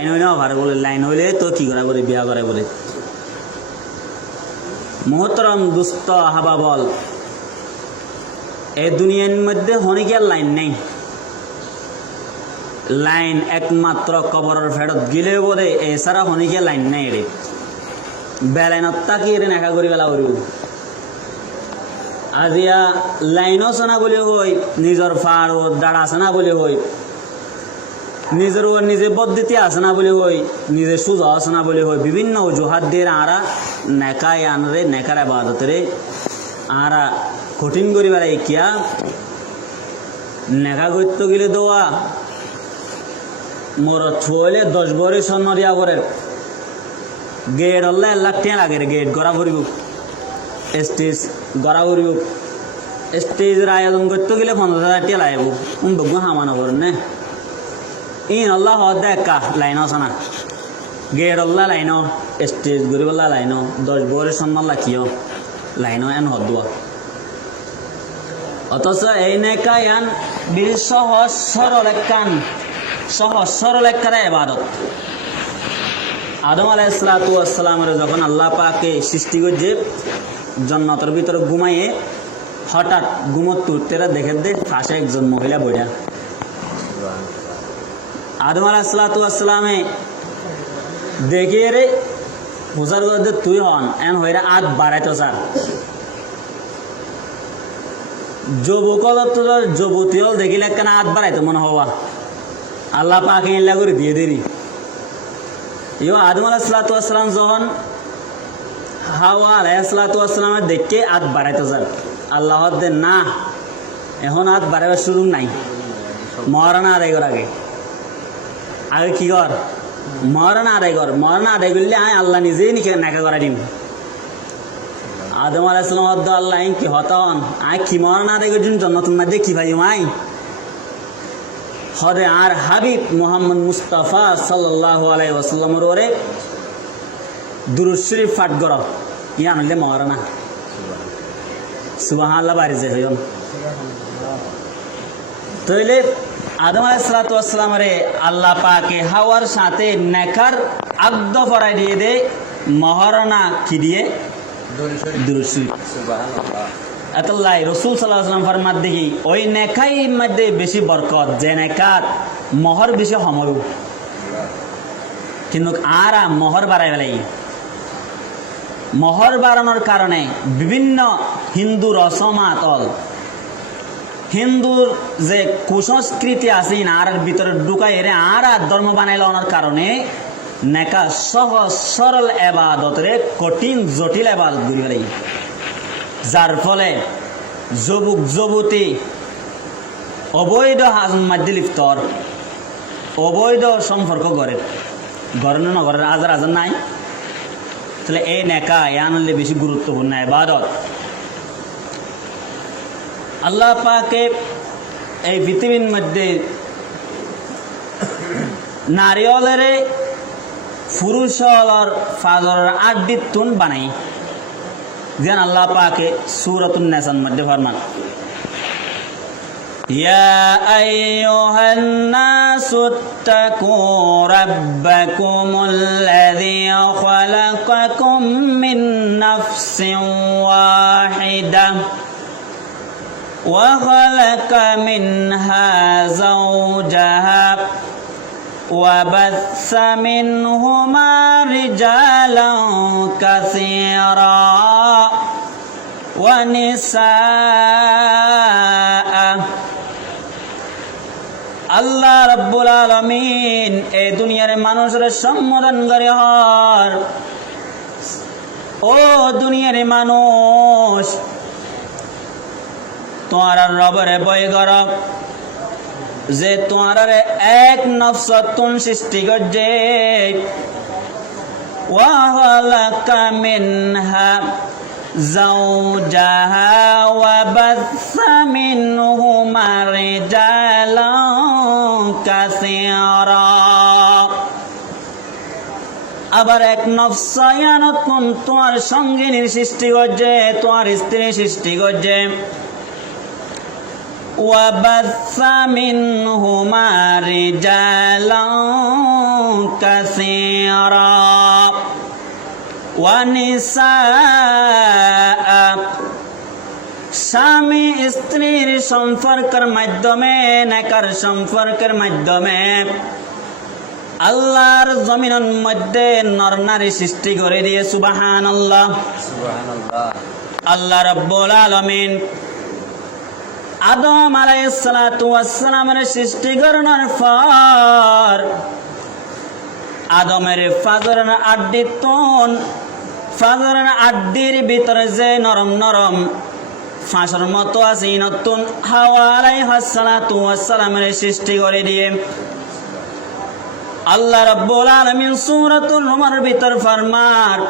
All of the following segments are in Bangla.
লাইন হইলে ভাড়া বলে লাইন হইলে তো কি করা বলে বিয়া করা বলে মোহতরম দুস্থ হাবা বল এই দুনিয়ার মধ্যে হনিকের লাইন নেই লাইন একমাত্র কবরের ফেরত গিলে বলে এছাড়া হনিকে লাইন নেই রে বেলাইনত তাকি রে নেখা করি বেলা করিব আজিয়া লাইনও শোনা বলে হই নিজের ফার ও দাঁড়া আছে না বলে হই নিজের ও নিজে পদ্ধতি আছে না বলে হই নিজে সুজা আছে না বলে হই বিভিন্ন অজুহাত দিয়ে আরা নেকায় আনরে নেকার আবাদত রে আরা কঠিন করি বেড়াই কিয়া নেখা করতে গেলে দোয়া মোর ছুঁলে 10 বছর স্বর্ণ দিয়া করে গেট হলে 1 লাখ টাকা লাগে গেট গড়া ভরিব স্টেজ গড়া ভরিব স্টেজের আয়োজন করতে গেলে 50,000 টাকা লাগব বগ্য হামানো করেন না ইন আল্লাহ হদ একা লাইন আছে না গেট হল্লা লাইন স্টেজ গরিবল্লা লাইন 10 বছর স্বর্ণ লাখিও লাইন এন হদুয়া অথচ এই নেকা ইয়ান সহজ সরল একটা ইবাদত আদম আলাইহিস সালাতু ওয়াস সালামের যখন আল্লাহ পাকে সৃষ্টি করছে জান্নাতের ভিতরে ঘুমাইয়ে হঠাৎ ঘুমত তুলতেরা দেখে দে পাশে একজন মহিলা বইয়া আদম আলাইহিস সালাতু ওয়াস সালামে দেখিয়ে রে হুজার গদে তুই হন এন হইরা আদ বাড়াইতো স্যার যুবতী হল দেখিলে কেন হাত বাড়াইতো মনে হওয়া আল্লাহ পাকে ইল্লা করে দিয়ে দেরি ইও আদম আলাইহিস সালাতু ওয়াস সালাম যখন হাওয়া আলাইহিস সালাতু ওয়াস সালামের দেখে হাত বাড়াইতো স্যার আল্লাহ দে না এখন হাত বাড়াইবার সুযোগ নাই মরনা আদায় কর আগে কি কর মরনা আদায় করলে আয় আল্লাহ নিজেই নেকা করা দিন আদম আলাইহিস সালাম আল্লাহ কি হতন আয় কি মরনা আদায় করছেন জান্নাতুল মধ্যে কি ভাই মাই হদে আর হাবিব মুহাম্মদ মুস্তাফা সাল্লাল্লাহু আলাইহি ওয়াসাল্লামের ওরে দুরূদ শরীফ পাঠ কর ইয়া নলে মরনা সুবহানাল্লাহ বারিজে হইন তাইলে আদম আলাইহিস সালাতু ওয়াস সালামের আল্লাহ পাকে হাওয়ার সাথে নেকার আগদ ফরাই দিয়ে দে মহরনা কি দিয়ে দুরূদ শরীফ সুবহানাল্লাহ আতাল্লাহ রাসূল সাল্লাল্লাহু আলাইহি ওয়াসাল্লাম ফরমাত দেখি ওই নেকাই মধ্যে বেশি বরকত যে নেকাত মোহর বেশি হমরু কিন্তু আরা মোহর বাড়াই ফেলাই মোহর বাড়ানোর কারণে বিভিন্ন হিন্দু রসমাতল হিন্দুর যে কুসংস্কৃতি আছে আর ভিতরে ঢুকাই এরে আর ধর্ম বানাইল ওনার কারণে নেকা সহজ সরল এবাদতরে কঠিন জটিল এবাদত ঘুরি ফেলাই যার ফলে যুবক যুবতী অবৈধ মাধ্যে লিপ্তর অবৈধ সম্পর্ক করে ঘরের নগরের আজার আজার নাই তাহলে এই নেকা আনলে বেশি গুরুত্বপূর্ণ ইবাদত আল্লাহ পাকে এই পৃথিবীর মধ্যে নারীলের পুরুষর ফাজর আড্ডির তুন বানাই যেন আল্লাহ পাকে সূরাতুন নিসার মধ্যে ফরমান ইয়া আইয়ুহান নাসু তাকু রাব্বাকুমুল্লাযী খালাকাকুম মিন নাফসিন ওয়াহিদাহ ওয়া খালাকা মিনহা যাওজাহা وبث منهما رجالا كثيرا ونساء আল্লাহ রাব্বুল আলামিন এই দুনিয়ার মানুষের সম্বোধন করে হর ও দুনিয়ার মানুষ তোমার রবের ভয় করো যে তোমার এক নফসতুন সৃষ্টি করছে ওয়া খালাকা মিনহা যাওজাহা ওয়া বাসসা মিনহুমা রিজালান কাসীরা আবার এক নফসায়ানতুন তোমার সঙ্গিনীর সৃষ্টি করছে তোমার স্ত্রীর সৃষ্টি করছে وبث منهما رجالا কাসীরা ওয়া নিসা স্বামী স্ত্রীর সম্পর্কের মাধ্যমে নেকার সম্পর্কের মাধ্যমে আল্লাহর জমিনের মধ্যে নর নারী সৃষ্টি করে দিয়ে সুবহানাল্লাহ সুবহানাল্লাহ। আল্লাহ রাব্বুল আলামিন আদম আলাইহিস সালাতু ওয়াস সালামের সৃষ্টি করার পর আদমের ফাজরের আড্ডির ভিতরে যে নরম নরম ফাঁসের মতো আছে নতুন হাওয়া আলাইহিস সালাতু ওয়াস সালামের সৃষ্টি করে দিয়ে আল্লাহ রাব্বুল আলামিন সূরাতুল রুমের ভিতর ফরমান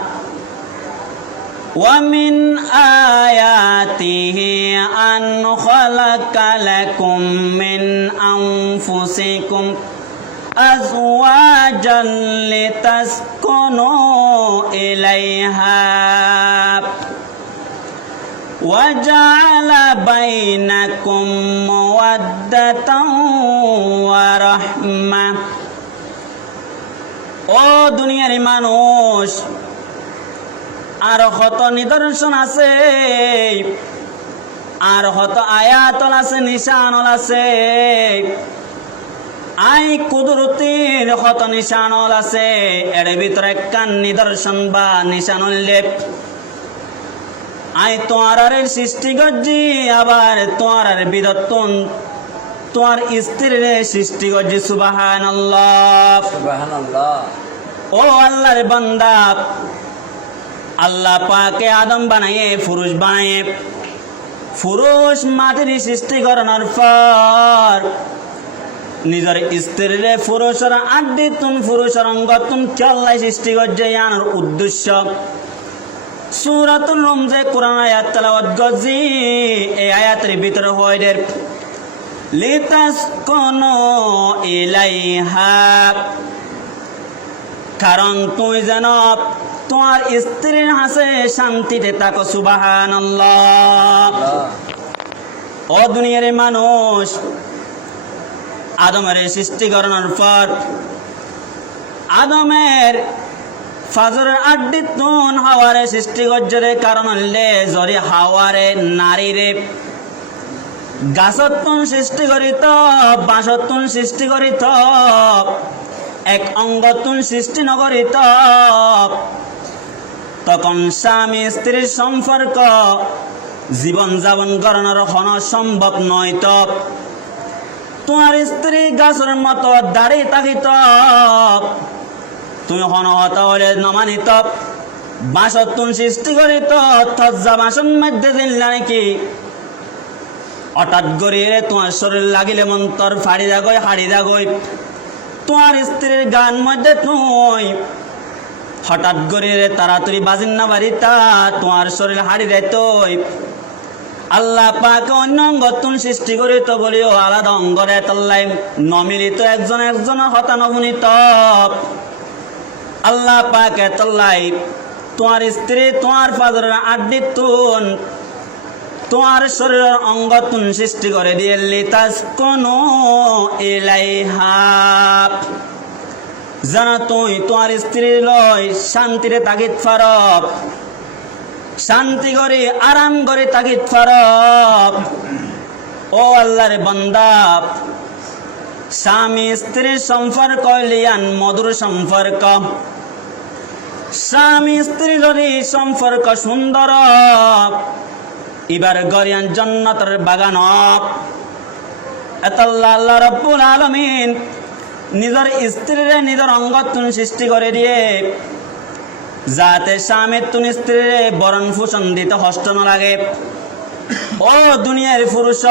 وَمِنْ آيَاتِهِ أَنْ خَلَقَ لَكُم مِّنْ أَنفُسِكُمْ أَزْوَاجًا لِتَسْكُنُوا إِلَيْهَا وَجَعَلَ بَيْنَكُم مَّوَدَّةً وَرَحْمَةً ও দুনিয়ার মানুষ আর কত নিদর্শন আছে আর কত আয়াতল আছে নিশানল আছে আই কুদরতির কত নিশানল আছে এর ভিতরে একখান নিদর্শন বা নিশানল লেপ আই তোমার সৃষ্টি করছি আবার তোমার বিদত্তন তোমার স্ত্রীর সৃষ্টি করছি সুবহানাল্লাহ সুবহানাল্লাহ। ও আল্লাহর বান্দা আল্লাহ পাকে আদম বানায়ে পুরুষ মাটির সৃষ্টি করানোর পর নিজের স্ত্রীর পুরুষের আড্ডিতুন পুরুষের অঙ্গতুন কেল্লাই সৃষ্টি করছে আনার উদ্দেশ্য সূরাতুল রুম যে কোরআন আয়াত তেলাওয়াত করছি এই আয়াতের ভিতরে হয়দের লিতাসকুনু ইলাইহা কারণ তুই যেন তোমার স্ত্রীর হাসে শান্তিতে থাকো সুবহানাল্লাহ। ও দুনিয়ার মানুষ আদমের সৃষ্টি করানোর পর আদমের ফাজরের আড্ডিতুন হাওয়ারে সৃষ্টি করছে কারণ হলে জরি হাওয়ারে নারীরে গাছতুন সৃষ্টি করিত বাঁশতুন সৃষ্টি করিত এক অঙ্গতুন সৃষ্টি নগরিত তখন স্বামী স্ত্রীর সম্পর্ক জীবন যাপন করানোর কোন সম্ভব নয় তো তোমার স্ত্রী গাছের মতো দাঁড়িয়ে থাকিত তুমি হত হলে নমানিত বাঁশতুন সৃষ্টি করিত থজ্জা বাসন মধ্যে দিল নাকি হঠাৎ গড়িয়ে তোমার শরীর লাগিলে মন্তর ফাড়ি দাগই হাড়ি দাগই তোমার স্ত্রীর গান মধ্যে তুই হঠাৎ গড়িয়ে তাড়াতাড়ি বাজিন না বাড়িতা তোমার শরীর হাড়ি দেয় তুই আল্লাহ পাকে অন্য অঙ্গ তুমি সৃষ্টি করিত বলিও আলাদা অঙ্গরে তল্লাই নমিলিত একজন হতা নবনীত আল্লাহ পাকে তল্লাই তোমার স্ত্রী তোমার ফাজরের আড্ডিতুন তোমার শরীরের অঙ্গ তুন সৃষ্টি করে দিয়ে লিতাসকুনু ইলাইহা জানা তুই তোমার স্ত্রী লয় শান্তিরে তাগিদ ফারব শান্তি করে আরাম করে তাগিদ ফারব ও আল্লাহর বান্দা স্বামী স্ত্রীর সম্পর্ক লিয়ান মধুর সম্পর্ক স্বামী স্ত্রীর সম্পর্ক সুন্দর এবার গরিয়ান জান্নাতের বাগান এতাল্লাহ আল্লাহ রাব্বুল আলামিন নিজের স্ত্রীরে নিজের অঙ্গতুন সৃষ্টি করে দিয়ে যাতে স্বামী তুন স্ত্রীরে বরণ পোষণ দিতে কষ্ট না লাগে ও দুনিয়ার পুরুষ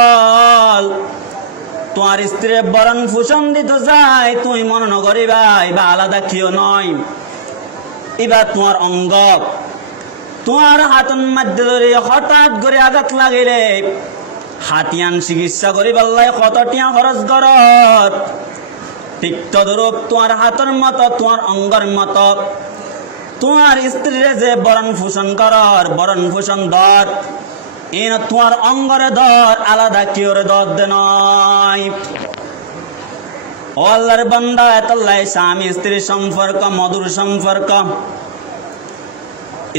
তোমার স্ত্রীর বরণ পোষণ দিতে যায় তুই মনে নকরিবাই বা আলাদা কেউ নয় এবার তোমার অঙ্গ তোমার হাতন মধ্যে ধরে হঠাৎ করে আঘাত লাগিলে হাতিয়ান চিকিৎসা করি বললাই কতটিয়া খরচ করত ঠিক তদরূপ তোমার হাতের মতো তোমার অঙ্গের মতো তোমার স্ত্রীর যে বরণ পোষণ কর বরণ পোষণ দর এন তোমার অঙ্গরে দর আলাদা কেউরে দর দে নয় ও আল্লাহর বান্দা, এতলাই স্বামী স্ত্রীর সম্পর্ক মধুর সম্পর্ক।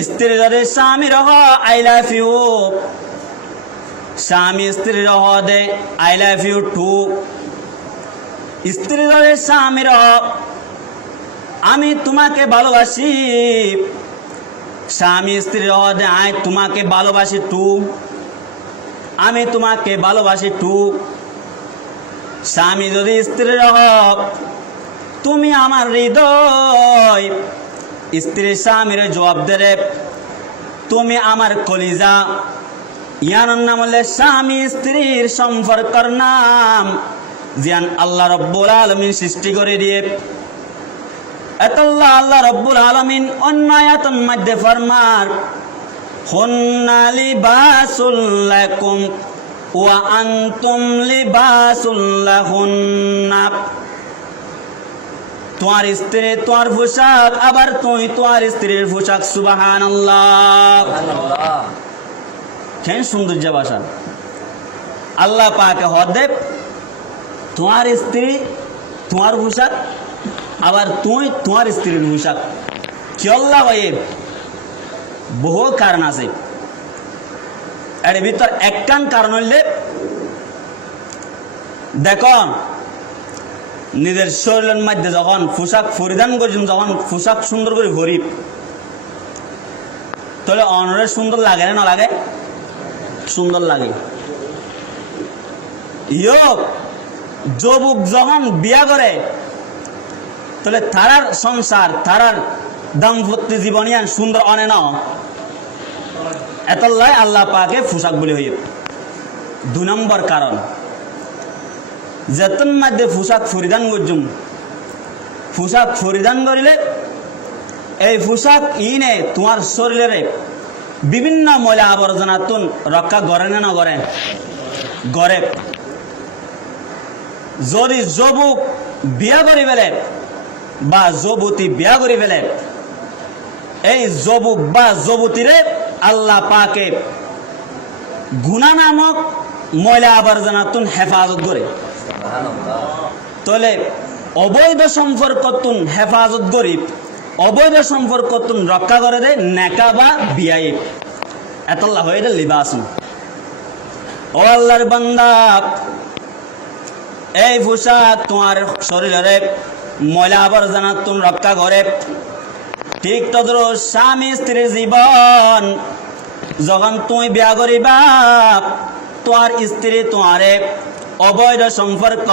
স্ত্রী যদি স্বামীর আই লাভ ইউ, স্বামী স্ত্রীর দে আই লাভ ইউ টু। স্ত্রী যদি স্বামীর আমি তোমাকে ভালোবাসি, স্বামী স্ত্রীর দে আই তোমাকে ভালোবাসি টু, আমি তোমাকে ভালোবাসি টু। স্বামী যদি স্ত্রীর তুমি আমার হৃদয়, স্ত্রী স্বামীর জবাব দেরে তুমি আমার কলিজা। ইয়ানোর নাম হলে স্বামী স্ত্রীর সম্পর্কের নাম, জিয়ান আল্লাহ রব্বুল আলামিন সৃষ্টি করে দিয়ে। এতল্লাহ আল্লাহ রব্বুল আলামিন অন্য আয়াতের মধ্যে ফরমার, হুন্না লিবাসুল লাকুম ওয়া আনতুম লিবাসুল লাহুন্না। তোমার স্ত্রী তোমার পোশাক, আবার তুই তোমার স্ত্রীর পোশাক। সুবহানাল্লাহ। সুবহানাল্লাহ। কেন সৌন্দর্য ভাষা। আল্লাহ পাকে হদে তোমার স্ত্রী তোমার পোশাক, আবার তুই তোমার স্ত্রীর পোশাক। কি আল্লাহ ভাই, বহু কারণ আছে। এর ভিতর একখান কারণ হইলে দেখো, নিজের শরীরের মধ্যে যখন পোশাক পরিধান করছেন, যখন পোশাক সুন্দর করে ভরি, তাহলে অনরে সুন্দর লাগে না লাগে? সুন্দর লাগে। যুবক যখন বিয়া করে, তাহলে তারার সংসার, তারার দাম্পত্য জীবনী সুন্দর অনে না। এতলাই আল্লাহ পাকে পোশাক বলে হইব। 2 নম্বর কারণ, যেতন মধ্যে পোশাক পরিধান করছুম, পোশাক পরিধান করিলে এই পোশাক ইনে তোমার শরীরে বিভিন্ন ময়লা আবর্জনা তুন রক্ষা করে না না করে? গড়ে। যদি যুবক বিয়া করি ফেলে বা যুবতী বিয়া করি ফেলে, এই যুবক বা যুবতীরে আল্লাহ পাকে গুনাহ নামক ময়লা আবর্জনা তুন হেফাজত করে। তাহলে অবৈধ সম্পর্ক তুন হেফাজত করি, অবৈধ সম্পর্ক তুন রক্ষা করে দেয় নেকা বা বিয়াই। এতল্লাহ হয়ে যায় লিবাস। ও আল্লাহর বান্দা, এই পোশাক তোমার শরীরে ময়লা আবর্জনা তুন রক্ষা করে। ঠিক তদ্র স্বামী স্ত্রীর জীবন, যখন তুই বিয়া করিবা, তোমার স্ত্রী তোমারে অবৈধ সম্পর্ক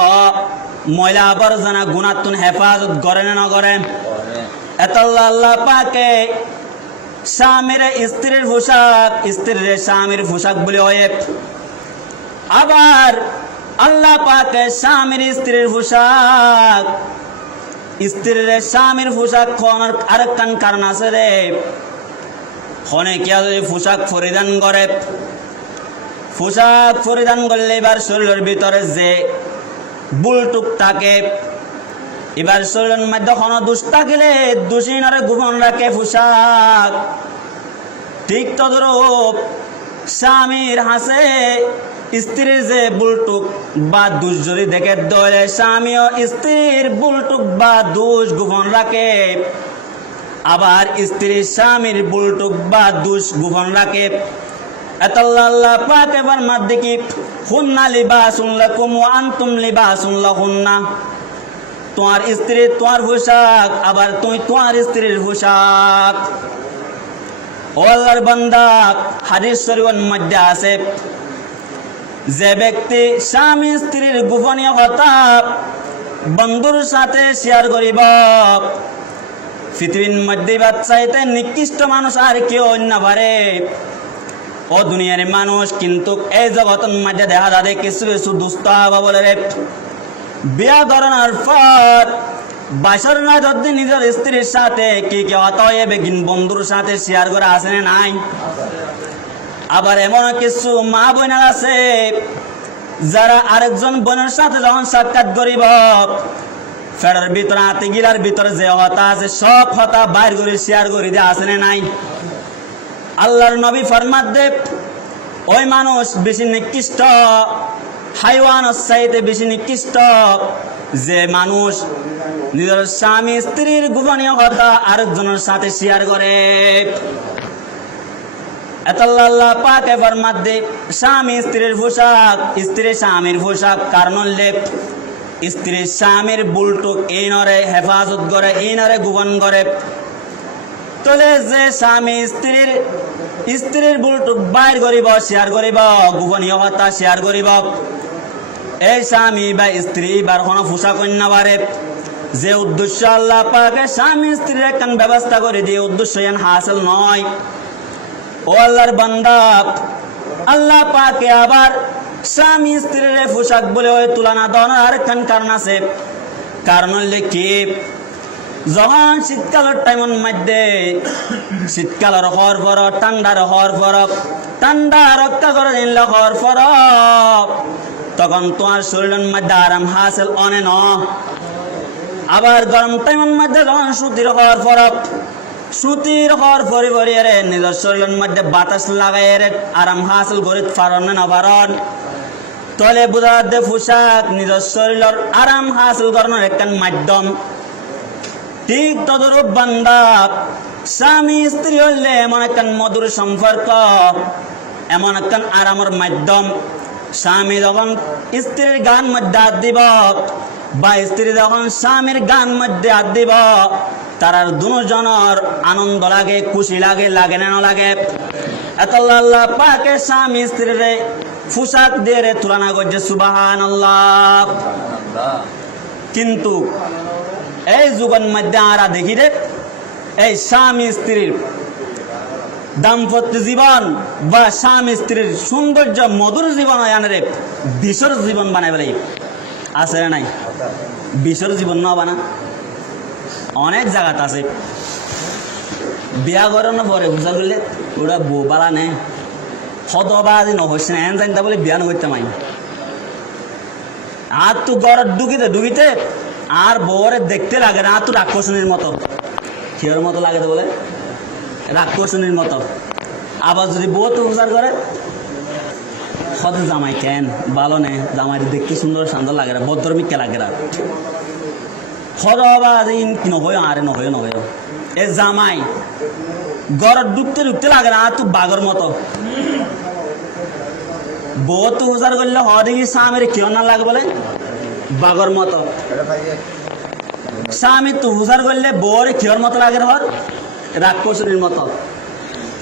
ময়লা আবর্জনা গুণাতুন হেফাজত করে না করে? এতল্লাহ আল্লাহ পাকে স্বামীর স্ত্রীর পোশাক, স্ত্রীর স্বামীর পোশাক বলে হয়ে। আবার আল্লাহ পাকে স্বামীর স্ত্রীর পোশাক, স্ত্রীর স্বামীর পোশাক খনার আরেকখান কারণ আছে রে। অনেকে পোশাক পরিধান করে, পোশাক পরিধান করলে এবার শরীরের ভিতরে যে বুলটুক থাকে, এবার শরীরের মধ্যে কোনো দোষ থাকলে দোষীনারে গোপন রাখে পোশাক। ঠিক তদ্রূপ স্বামীর হাসে স্ত্রীর যে বুলটুক বা দোষ যদি দেখে দলে, স্বামীও স্ত্রীর বুলটুক বা দোষ গোপন রাখে। আবার স্ত্রী স্বামীর বুলটুক বা দোষ গোপন রাখে। এতল্লাহ পাক এবার মাধ্যে কি হুন্না লিবাসুন লাকুম ওয়া আনতুম লিবাসুন লাহুন্না। তোমার স্ত্রী তোমার পোশাক, আবার তুই তোমার স্ত্রীর পোশাক। ও আল্লাহর বান্দা, হাদিস শরীফের মধ্যে আছে, যে ব্যক্তি স্বামী স্ত্রীর গোপনীয় কথা বন্ধুর সাথে শেয়ার করিব, পৃথিবীর মধ্যে বাচ্চাইতে নিকৃষ্ট মানুষ আর কেউ অন্য পারে। ও দুনিয়ার মানুষ, কিন্তু এই জগতের মধ্যে দেখা যায় কিছু কিছু দুস্থ হওয়া বলে রে, বিয়া করানোর পর বাসর না যদি নিজের স্ত্রীর সাথে কি কি অতএব বন্ধুর সাথে শেয়ার করে আসে নাই। আবার এমন কিছু মা বোনের আছে যারা আরেকজন বোনের সাথে যখন সাক্ষাৎ করিব, ফেরার ভিতরে হাতে গিলার ভিতরে যে হতা আছে সব হতা বাইর করে শেয়ার করে দিয়ে আসে নাই। আল্লাহর নবী ফরমাত দেব, ওই মানুষ বেশি নিকৃষ্ট, হাইওয়ানের চাইতে বেশি নিকৃষ্ট। যে মানুষ নিজের স্বামী স্ত্রীর গোপনীয় কথা আরেকজনের সাথে শেয়ার করে, আল্লাহ পাক এবার মধ্যে স্বামী স্ত্রীর পোশাক, স্ত্রী স্বামীর পোশাক, কারণ লেপ স্ত্রী স্বামীর বুলটুক এই নরে হেফাজত করে, এই নরে গোপন করে। তলে যে স্বামী স্ত্রীর বুলটুক বাইর করিব, শেয়ার করিব, গোপনীয় কথা শেয়ার করিব, এই স্বামী বা স্ত্রী বার কোনো পোশাক অন্য বারে যে উদ্দেশ্য আল্লাহ পাকে স্বামী স্ত্রীর একখান ব্যবস্থা করে দিয়ে উদ্দেশ্য হাসিল নয়। ও আল্লাহর বান্দা, আল্লাহ পাকে আবার স্বামী স্ত্রীর পোশাক বলে ওই তুলনা দেওয়ার আরেকখান কারণ আছে। কারণ হলে কি, যখন শীতকালের টাইমের মধ্যে শীতকালের হওয়ার পর ঠান্ডার হওয়ার পর ঠান্ডা রক্ষা করে দিলে হওয়ার পর তখন তোমার শরীরের মধ্যে আরাম হাসিল অনে ন। আবার গরম টাইমের মধ্যে যখন সুতির হওয়ার পরে নিজের শরীরের মধ্যে বাতাস লাগাই আরাম হাসিল করে পারন না পারন। তলে বুঝাতে পোশাক নিজের শরীরের আরাম হাসিল করানোর একখান মাধ্যম। ঠিক তদরূপ বান্দা, স্বামী স্ত্রী হলে এমন একখান মধুর সম্পর্ক, এমন একখান আরামের মাধ্যম। স্বামী যখন স্ত্রীর গান মধ্যে হাত দিব বা স্ত্রী যখন স্বামীর গান মধ্যে হাত দিব, তারার দুজনের আনন্দ লাগে, খুশি লাগে, লাগে না লাগে। এত আল্লাহ পাকে স্বামী স্ত্রীর পোশাক দিয়ে তুলনা করছে, সুবহানাল্লাহ। কিন্তু এই যুগের মধ্যে আমরা দেখি রে, এই স্বামী স্ত্রীর দাম্পত্য জীবন বা স্বামী স্ত্রীর সৌন্দর্য মধুর জীবন রে বিষর জীবন বানাই বলে আছে নাই? বিষর জীবন না বানা অনেক জায়গাতে আছে। বিয়া করানো পরে বুঝা করলে ওরা বউ বালা নে সদবাজি নহসে না, এন জানতা বলে বিয়া নকরতে মাই। আর তো গড়ের ঢুকিতে আর বউরে দেখতে লাগে না, আর তো রাক্ষসনীর মতো, কিয়র মতো লাগে তো বলে রাক্ষসনীর মতো। আবার যদি বউ তো উজার করে সদ জামাই কেন ভালো নে, জামাই দেখতে সুন্দর সুন্দর লাগে না, বদ্রমিককে লাগে না সদবাজি নহয় আরে নহয় নহয়। এ জামাই গড়ের ঢুকতে লাগে না, আর তো বাঘর মতো। বউ তো উজার করলে হ দেখি স্বামীর কিয় না লাগে বলে বাঘর মতো। স্বামী তো উজার করলে বউরে কিয়র মতো লাগে হর রাক্ষসীর মতো।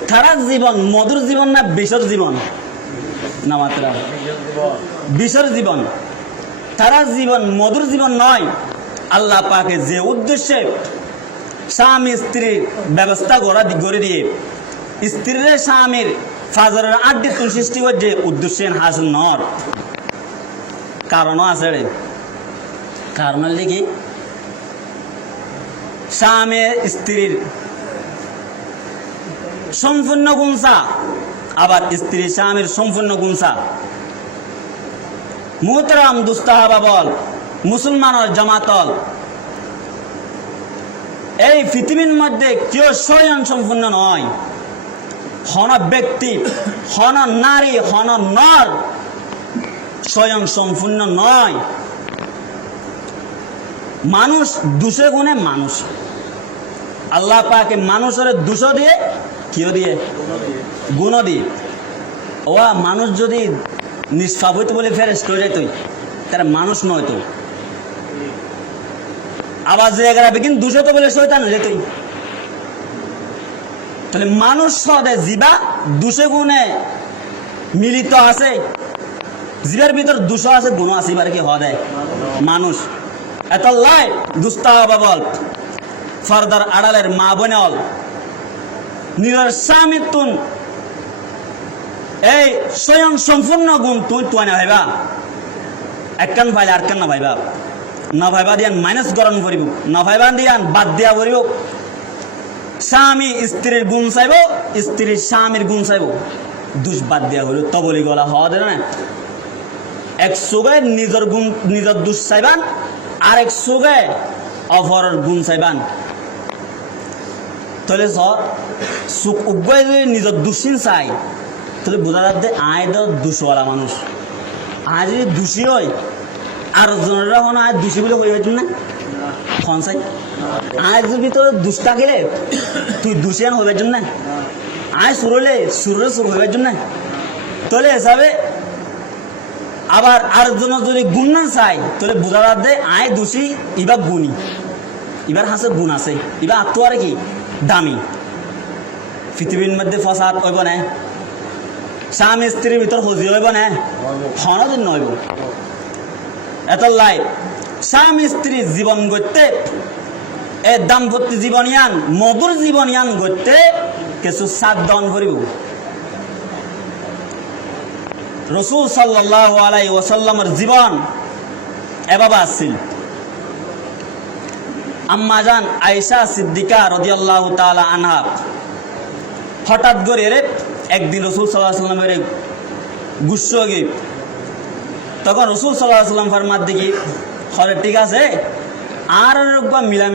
তারা জীবন মধুর জীবন না বিষর জীবন? না মাত্র বিষর জীবন। তারা জীবন মধুর জীবন নয়। আল্লাহ পাকে যে উদ্দেশ্যে স্বামী স্ত্রীর ব্যবস্থা করে দিয়ে স্ত্রীর স্বামীর ফাজরের আড্ডি তুল সৃষ্টি করছে, উদ্দেশ্য হাসিল নর। কারণও আছে রে। কারণ হলে কি, স্বামী স্ত্রীর সম্পূর্ণ গুণসা, আবার স্ত্রী স্বামীর সম্পূর্ণ গুণসা। মুহতারাম দুস্তাহাবা বল, মুসলমানের জামাতল, এই পৃথিবীর মধ্যে কেউ স্বয়ং সম্পূর্ণ নয়। হন ব্যক্তি, হন নারী, হন নর স্বয়ং সম্পূর্ণ নয়। মানুষ দুশো গুণে মানুষ। আল্লাহ পাকে মানুষের দুশো দিয়ে কেউ দিয়ে গুণ দিয়ে। ও মানুষ যদি নিষ্পাপ হইতো বলে ফেরেশতা হয়ে যেত, তারা মানুষ নয় তো। আবার যে এগারাবে কিন্তু দুশো তো বলে শয়তান হয়ে যেত। তাহলে মানুষ সদে জীবা দুশো গুণে মিলিত আছে। জীবের ভিতর দুশো আছে, গুণ আছে, এবার কি হওয়া দেয় মানুষ। এত লাই দুস্তাহাবা বল, ফর্দার আড়ালের মা বোনে হল, নিজের স্বামী তুন এই স্বয়ং সম্পূর্ণ গুণ তুই তুই না ভাইবা, একখান ভাই আর কান না ভাইবা, না ভাইবা দিয়ান মাইনাস গরম করিব, না ভাইবা দিয়ান বাদ দিয়া করিব। স্বামী স্ত্রীর গুণ চাইব, স্ত্রীর স্বামীর গুণ চাইব, দুষ বাদ দিয়া করিব। তবলি গলা হওয়া দেয় না। এক চোখে নিজের গুণ নিজের দুষ চাইবান, আর এক চোখে অপরের গুণ চাইবান। তাহলে চোখ উভয় যদি নিজের দুশ্চিন চাই, তাহলে বোঝা যাচ্ছে আয় তো দুশোওয়ালা মানুষ। আয় যদি দোষী হয়, আর জনেরা কোনো আজ দোষী বলে হয়ে হইতেন না খনসাই আজ ভিতরে দুষ থাকিলে তুই দোষিয়ান হইবার জন্য আয় সুরলে সুরের সুর হইবার জন্য তাহলে হিসাবে আবার আর জন যদি গুণ না চাই তাহলে বোঝা যাবে আয় দোষী এবার গুণী এবার হাসে গুণ আছে এবার আত্মারে কি দামি পৃথিবীর মধ্যে ফসাদ হইব না স্বামী স্ত্রীর ভিতর হজি হইব না হনদিন নইব এত লাই স্বামী স্ত্রী জীবন করতে এ দাম্পত্য জীবনিয়ান মধুর জীবনিয়ান করতে কিছু সাধন করিব রসুল সাল্লাল্লাহু আলাইহি ওয়াসাল্লামের জীবন এভাবে আসছিল আম্মাজান আয়েশা সিদ্দিকা রাদিয়াল্লাহু তাআলা আনহা হঠাৎ করে একদিন রসুল সাল্লাল্লাহু আলাইহি ওয়াসাল্লামের গুস্সো গিয়ে তখন রসুল সাল্লাল্লাহু আলাইহি ওয়াসাল্লাম ফরমাত দেখি হরে ঠিক আছে আর মিলা